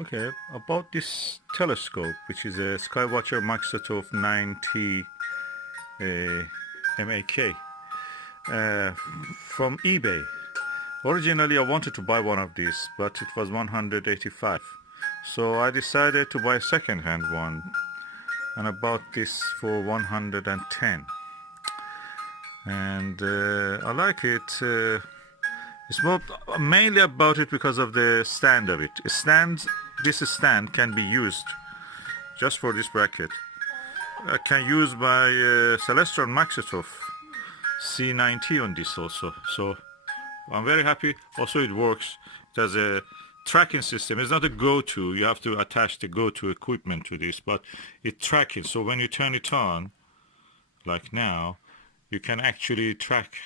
Okay, about this telescope, which is a SkyWatcher Maksutov 90 MAK from eBay. Originally, I wanted to buy one of these, but it was 185. So I decided to buy a second-hand one, and I bought this for 110. And I like it. It's more mainly about it because of the stand of it. This stand can be used just for this bracket. I can use my Celestron Maksutov C90 on this also. So I'm very happy. Also, it works. It has a tracking system. It's not a go-to. You have to attach the go-to equipment to this, but it's tracking. So when you turn it on, like now, you can actually track.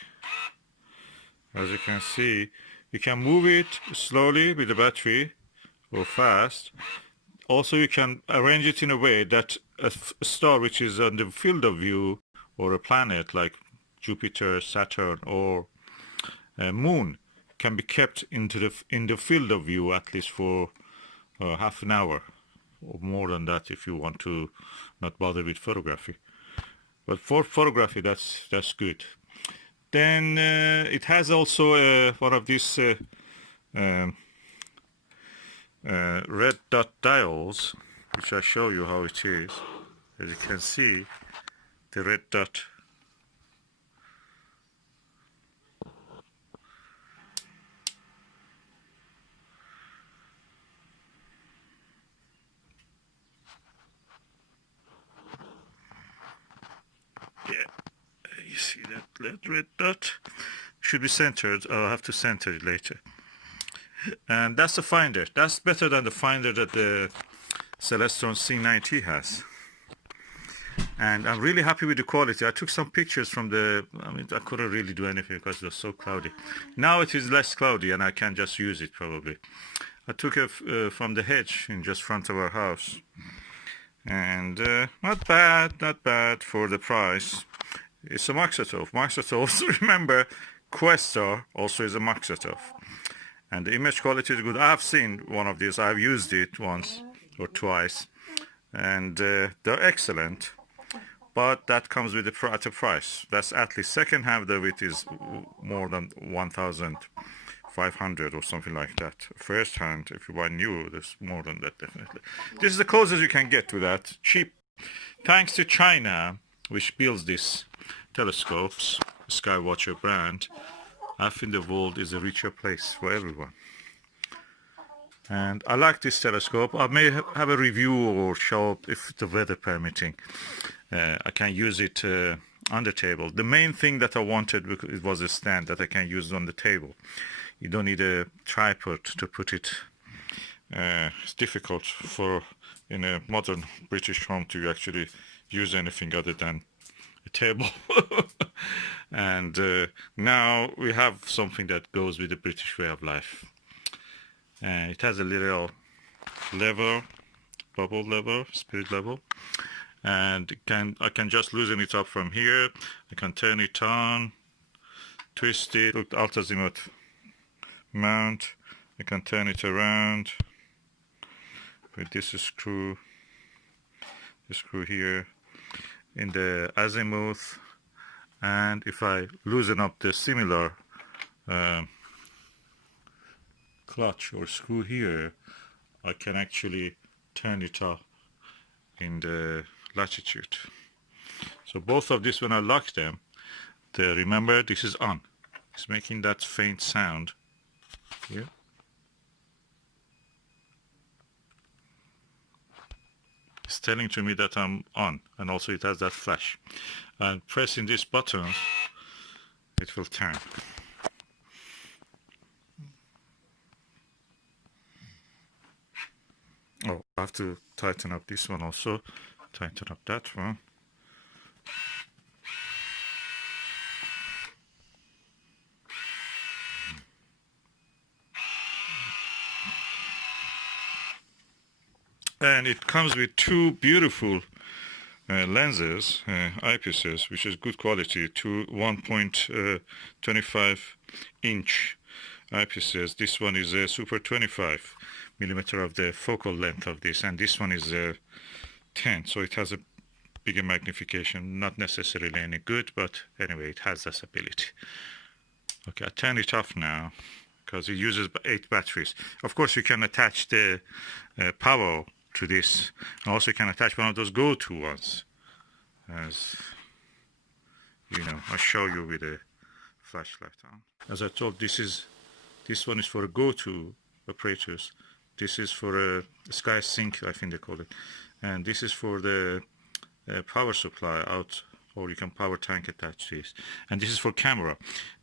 As you can see, you can move it slowly with the battery or fast. Also, you can arrange it in a way that a star which is on the field of view, or a planet like Jupiter, Saturn, or a moon, can be kept in the field of view at least for half an hour or more than that if you want to not bother with photography. But for photography, that's good. Then it has also one of these red dot dials, which I show you how it is. As you can see, the red dot. Yeah, you see that red dot? Should be centered. I'll have to center it later. And that's the finder. That's better than the finder that the Celestron C90 has. And I'm really happy with the quality. I took some pictures from I couldn't really do anything because it was so cloudy. Now it is less cloudy and I can just use it probably. I took it from the hedge in just front of our house. And not bad for the price. It's a Maksutov. Maksutov, remember, Questar also is a Maksutov. And the image quality is good. I've seen one of these. I've used it once or twice. And they're excellent. But that comes with at a price. That's at least second hand of it is more than 1,500 or something like that. First hand, if you buy new, there's more than that definitely. This is the closest you can get to that. Cheap. Thanks to China, which builds these telescopes, SkyWatcher brand, I think the world is a richer place for everyone. And I like this telescope. I may have a review or show up if the weather permitting. I can use it on the table. The main thing that I wanted, because it was a stand that I can use on the table. You don't need a tripod to put it. It's difficult in a modern British home to actually use anything other than a table. And now we have something that goes with the British way of life. It has a little lever, bubble lever, spirit level, and I can just loosen it up from here. I can turn it on, twist it, look, alt-azimuth mount. I can turn it around with this screw here in the azimuth, and if I loosen up the similar clutch or screw here, I can actually turn it up in the latitude. So both of these, when I lock them, remember this is on. It's making that faint sound here. It's telling to me that I'm on, and also it has that flash. And pressing this button, it will turn. Oh, I have to tighten up this one also. Tighten up that one. And it comes with two beautiful lenses, eyepieces, which is good quality, to 1.25 inch eyepieces. This one is a super 25 millimeter of the focal length of this, and this one is 10, so it has a bigger magnification. Not necessarily any good, but anyway, it has this ability. Okay, I turn it off now because it uses 8 batteries. Of course, you can attach the power to this, and also you can attach one of those go-to ones. As you know, I'll show you with a flashlight on. As I told, this one is for a go-to operators. This is for a Sky Sync, I think they call it, and this is for the power supply out, or you can power tank attach this, and this is for camera.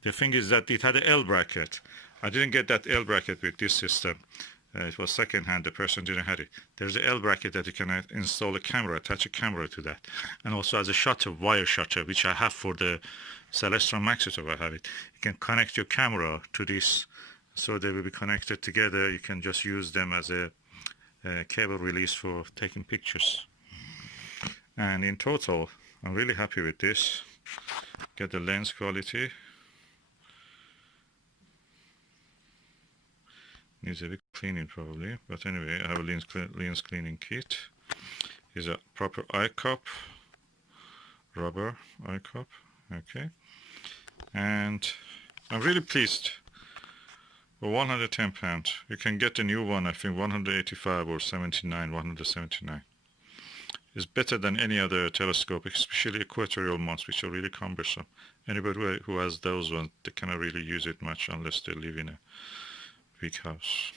The thing is that it had an L bracket. I didn't get that L bracket with this system. It was second hand, the person didn't have it. There's an L bracket that you can install a camera, attach a camera to that, and also as a shutter, wire shutter, which I have for the Celestron Maksutov. I have it. You can connect your camera to this, so they will be connected together. You can just use them as a cable release for taking pictures. And in total, I'm really happy with this. Get the lens quality. Needs a bit cleaning probably, but anyway, I have a lens cleaning kit. Is a proper eye cup, rubber eye cup. Okay, and I'm really pleased. For £110, you can get a new one. I think 185 or 79, 179. Is better than any other telescope, especially equatorial ones, which are really cumbersome. Anybody who has those ones, they cannot really use it much unless they live in a big house.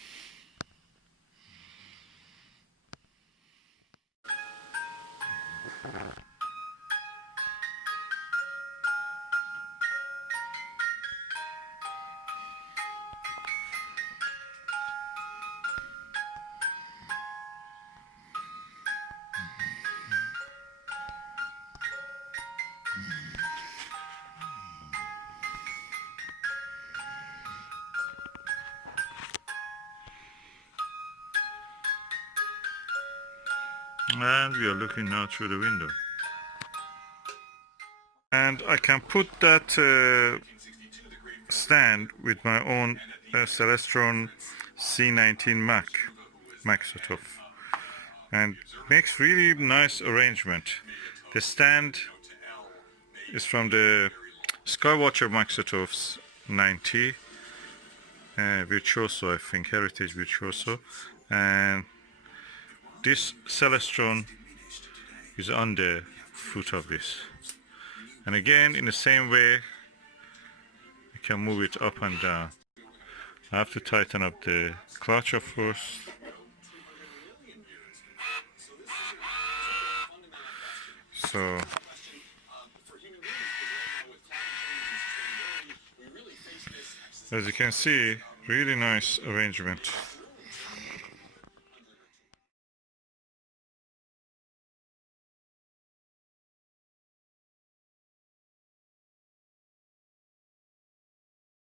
And we are looking now through the window. And I can put that stand with my own Celestron C19 Maksutov, and makes really nice arrangement. The stand is from the SkyWatcher Maksutov's 90 Virtuoso, I think, Heritage Virtuoso, and this Celestron is on the foot of this. And again, in the same way, you can move it up and down. I have to tighten up the clutch, of course. So, as you can see, really nice arrangement.